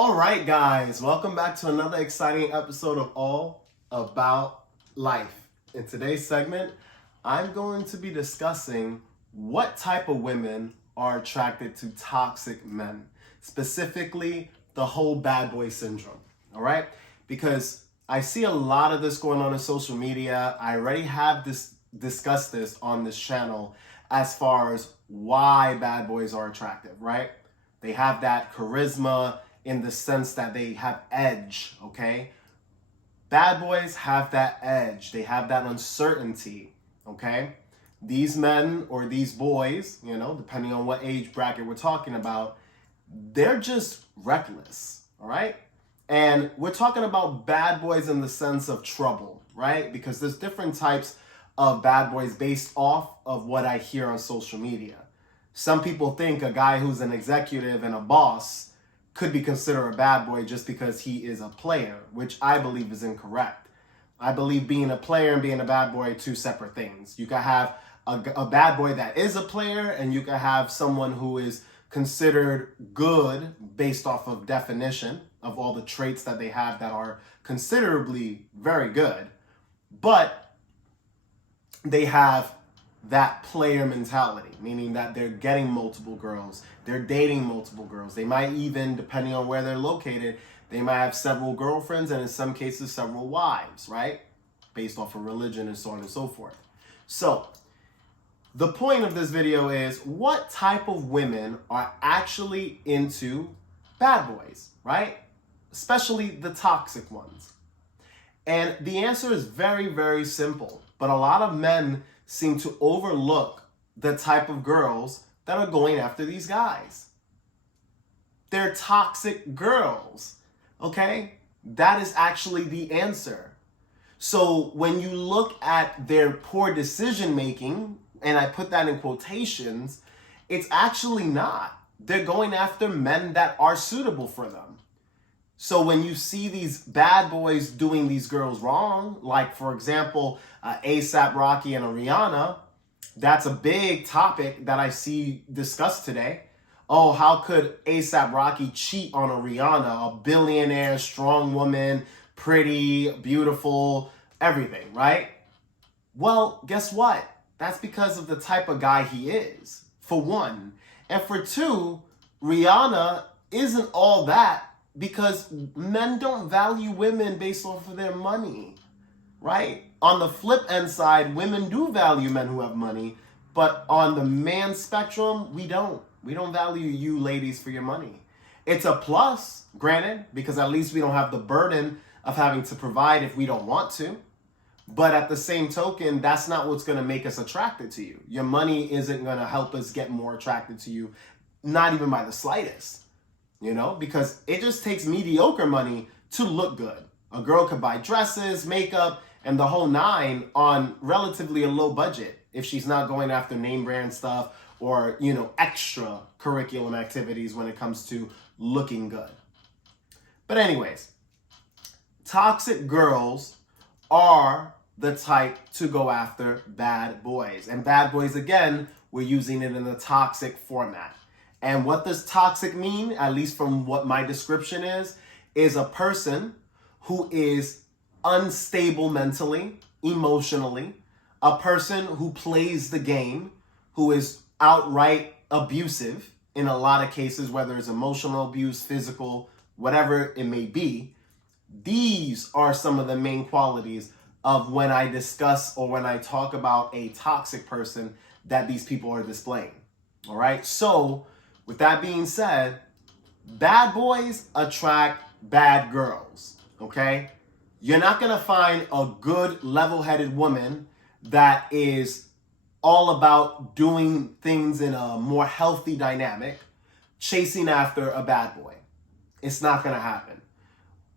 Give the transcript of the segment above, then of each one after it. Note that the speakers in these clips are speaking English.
All right, guys, welcome back to another exciting episode of All About Life. In today's segment, I'm going to be discussing what type of women are attracted to toxic men, specifically the whole bad boy syndrome. All right, because I see a lot of this going on in social media. I already have discussed this on this channel as far as why bad boys are attractive, right? They have that charisma in the sense that they have edge, okay? Bad boys have that edge. They have that uncertainty, okay? These men or these boys, depending on what age bracket we're talking about, they're just reckless, all right? And we're talking about bad boys in the sense of trouble, right? Because there's different types of bad boys based off of what I hear on social media. Some people think a guy who's an executive and a boss could be considered a bad boy just because he is a player, which I believe is incorrect. I believe being a player and being a bad boy are two separate things. You can have a bad boy that is a player, and you can have someone who is considered good based off of definition of all the traits that they have that are considerably very good, but they have that player mentality, meaning that they're getting multiple girls, they're dating multiple girls. They might even, depending on where they're located, they might have several girlfriends and in some cases several wives, right? Based off of religion and so on and so forth. So the point of this video is what type of women are actually into bad boys, right? Especially the toxic ones. And the answer is very, very simple. But a lot of men seem to overlook the type of girls that are going after these guys. They're toxic girls, okay? That is actually the answer. So when you look at their poor decision making, and I put that in quotations, it's actually not. They're going after men that are suitable for them. So when you see these bad boys doing these girls wrong, like for example, A$AP Rocky and a Rihanna, that's a big topic that I see discussed today. Oh, how could A$AP Rocky cheat on a Rihanna, a billionaire, strong woman, pretty, beautiful, everything, right? Well, guess what? That's because of the type of guy he is, for one. And for two, Rihanna isn't all that, because men don't value women based off of their money, right? On the flip end side, women do value men who have money, but on the man spectrum, we don't. We don't value you ladies for your money. It's a plus, granted, because at least we don't have the burden of having to provide if we don't want to. But at the same token, that's not what's going to make us attracted to you. Your money isn't going to help us get more attracted to you, not even by the slightest. Because it just takes mediocre money to look good. A girl could buy dresses, makeup, and the whole nine on relatively a low budget if she's not going after name brand stuff or, extra curriculum activities when it comes to looking good. But anyways, toxic girls are the type to go after bad boys. And bad boys, again, we're using it in the toxic format. And what does toxic mean, at least from what my description is a person who is unstable mentally, emotionally, a person who plays the game, who is outright abusive in a lot of cases, whether it's emotional abuse, physical, whatever it may be. These are some of the main qualities of when I discuss or when I talk about a toxic person that these people are displaying. All right, so with that being said, bad boys attract bad girls, okay? You're not going to find a good, level-headed woman that is all about doing things in a more healthy dynamic, chasing after a bad boy. It's not going to happen.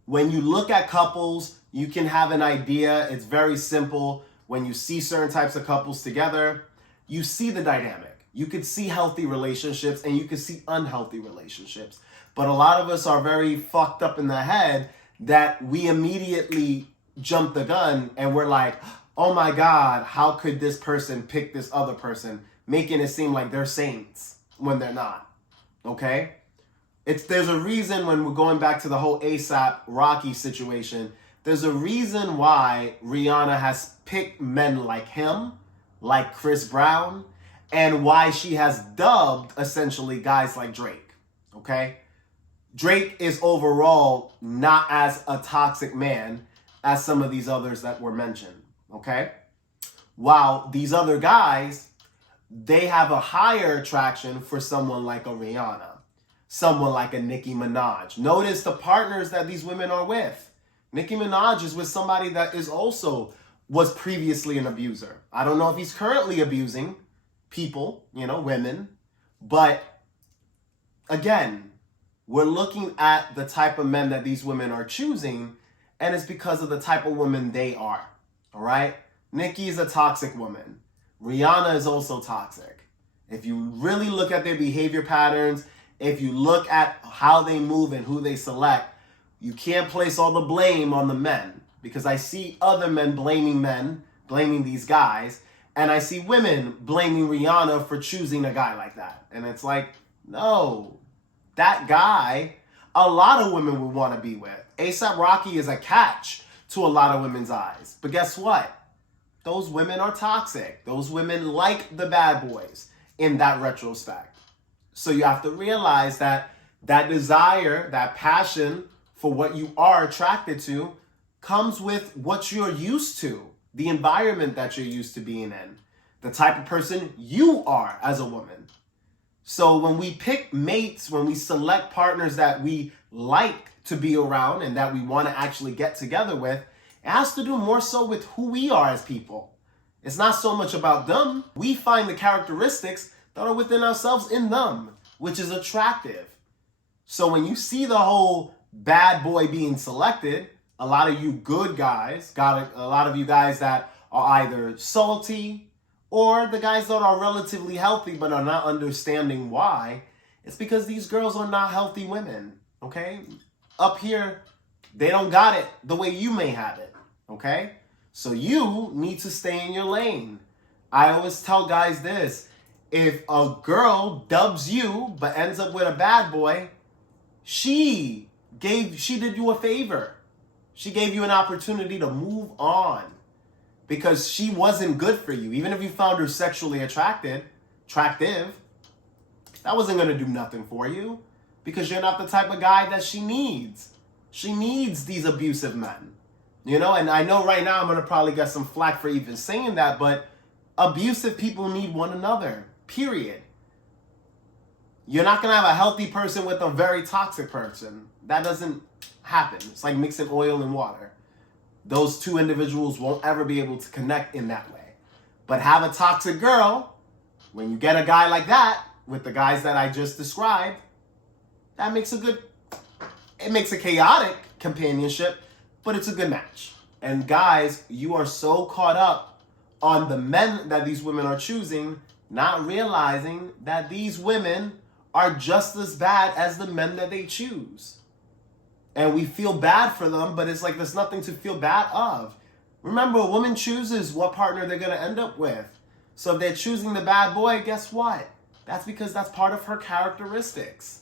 When you look at couples, you can have an idea. It's very simple. When you see certain types of couples together, you see the dynamic. You could see healthy relationships and you could see unhealthy relationships. But a lot of us are very fucked up in the head that we immediately jump the gun and we're like, oh my God, how could this person pick this other person? Making it seem like they're saints when they're not, okay? There's a reason when we're going back to the whole ASAP Rocky situation, there's a reason why Rihanna has picked men like him, like Chris Brown, and why she has dubbed essentially guys like Drake. Okay? Drake is overall not as a toxic man as some of these others that were mentioned. Okay? While these other guys, they have a higher attraction for someone like a Rihanna, someone like a Nicki Minaj. Notice the partners that these women are with. Nicki Minaj is with somebody that was previously an abuser. I don't know if he's currently abusing people, women. But again, we're looking at the type of men that these women are choosing, and it's because of the type of woman they are. All right? Nicki is a toxic woman. Rihanna is also toxic. If you really look at their behavior patterns, if you look at how they move and who they select, you can't place all the blame on the men, because I see other men, blaming these guys, and I see women blaming Rihanna for choosing a guy like that. And it's like, no, that guy, a lot of women would want to be with. A$AP Rocky is a catch to a lot of women's eyes. But guess what? Those women are toxic. Those women like the bad boys in that retrospect. So you have to realize that desire, that passion for what you are attracted to comes with what you're used to, the environment that you're used to being in, the type of person you are as a woman. So when we pick mates, when we select partners that we like to be around and that we want to actually get together with, it has to do more so with who we are as people. It's not so much about them. We find the characteristics that are within ourselves in them, which is attractive. So when you see the whole bad boy being selected, a lot of you good guys, a lot of you guys that are either salty or the guys that are relatively healthy but are not understanding why, it's because these girls are not healthy women, okay? Up here, they don't got it the way you may have it, okay? So you need to stay in your lane. I always tell guys this: if a girl dubs you but ends up with a bad boy, she did you a favor. She gave you an opportunity to move on because she wasn't good for you. Even if you found her sexually attractive, that wasn't going to do nothing for you because you're not the type of guy that she needs. She needs these abusive men, and I know right now I'm going to probably get some flack for even saying that, but abusive people need one another, period. You're not going to have a healthy person with a very toxic person. That doesn't happen. It's like mixing oil and water. Those two individuals won't ever be able to connect in that way. But have a toxic girl, when you get a guy like that, with the guys that I just described, that makes it makes a chaotic companionship, but it's a good match. And guys, you are so caught up on the men that these women are choosing, not realizing that these women are just as bad as the men that they choose. And we feel bad for them, but it's like there's nothing to feel bad of. Remember, a woman chooses what partner they're going to end up with. So if they're choosing the bad boy, guess what? That's because that's part of her characteristics.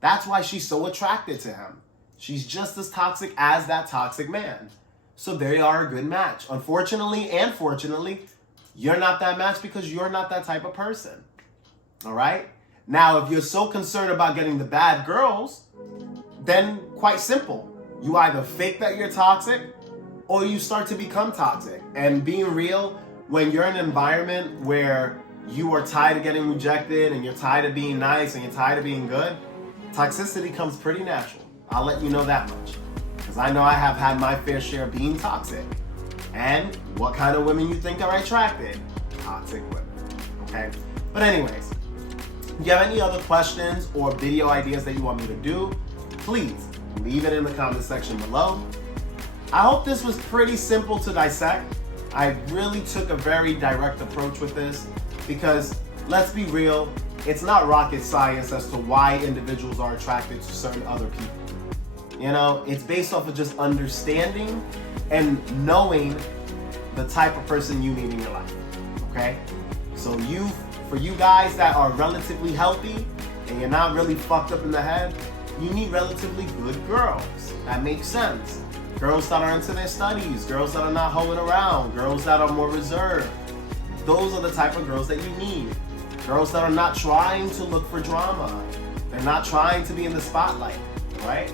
That's why she's so attracted to him. She's just as toxic as that toxic man. So they are a good match. Unfortunately and fortunately, you're not that match because you're not that type of person. All right? Now, if you're so concerned about getting the bad girls, then quite simple. You either fake that you're toxic or you start to become toxic. And being real, when you're in an environment where you are tired of getting rejected and you're tired of being nice and you're tired of being good, toxicity comes pretty natural. I'll let you know that much. Because I know I have had my fair share of being toxic. And what kind of women you think are attracted? Toxic women. Okay? But anyways, if you have any other questions or video ideas that you want me to do, please leave it in the comment section below. I hope this was pretty simple to dissect. I really took a very direct approach with this because, let's be real, it's not rocket science as to why individuals are attracted to certain other people. It's based off of just understanding and knowing the type of person you need in your life, okay? So for you guys that are relatively healthy, and you're not really fucked up in the head, you need relatively good girls. That makes sense. Girls that are into their studies, girls that are not hoeing around, girls that are more reserved. Those are the type of girls that you need. Girls that are not trying to look for drama. They're not trying to be in the spotlight, right?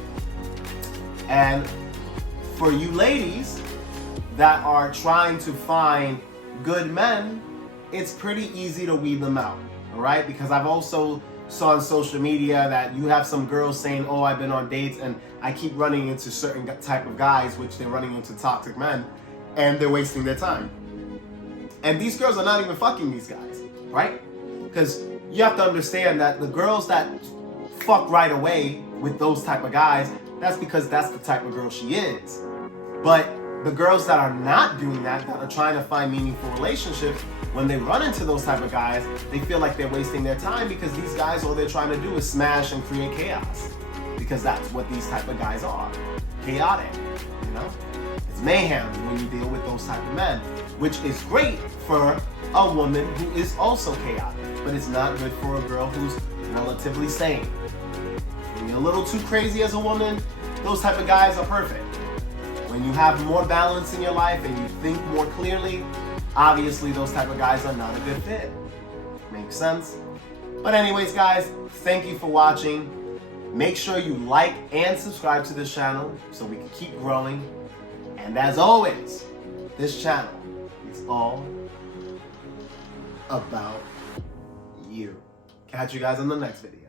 And for you ladies that are trying to find good men, it's pretty easy to weed them out, all right? Because I've also saw on social media that you have some girls saying, oh, I've been on dates and I keep running into certain type of guys, which they're running into toxic men, and they're wasting their time. And these girls are not even fucking these guys, right? Because you have to understand that the girls that fuck right away with those type of guys, that's because that's the type of girl she is. But the girls that are not doing that are trying to find meaningful relationships, when they run into those type of guys, they feel like they're wasting their time because these guys, all they're trying to do is smash and create chaos. Because that's what these type of guys are. Chaotic, you know? It's mayhem when you deal with those type of men, which is great for a woman who is also chaotic, but it's not good for a girl who's relatively sane. When you're a little too crazy as a woman, those type of guys are perfect. When you have more balance in your life and you think more clearly, obviously those type of guys are not a good fit. Makes sense? But anyways, guys, thank you for watching. Make sure you like and subscribe to this channel so we can keep growing. And as always, this channel is all about you. Catch you guys on the next video.